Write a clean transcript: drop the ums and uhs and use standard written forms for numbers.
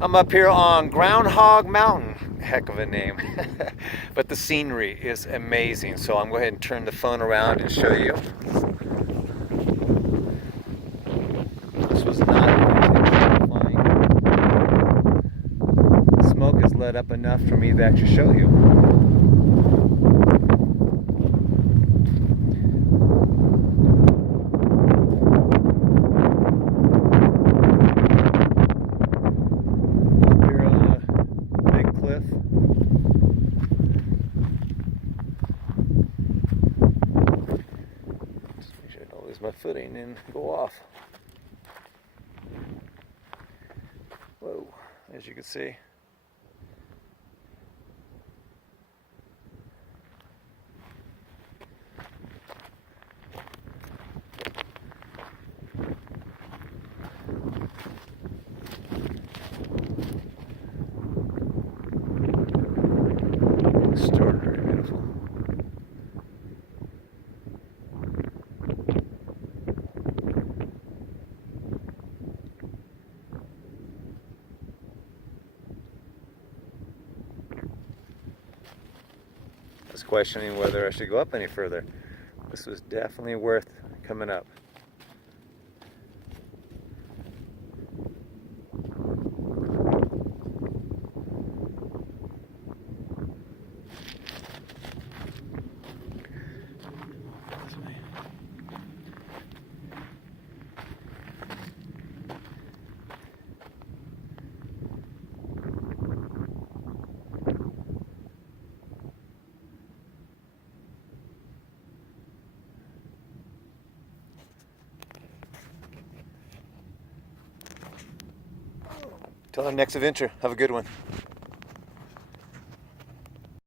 I'm up here on Groundhog Mountain. Heck of a name. But the scenery is amazing. So I'm going to go ahead and turn the phone around and show you. This was not intentional flying. Smoke has lit up enough for me to actually show you. My footing and go off. Whoa, as you can see. Extraordinary beautiful. I was questioning whether I should go up any further. This was definitely worth coming up. Till our next adventure, have a good one.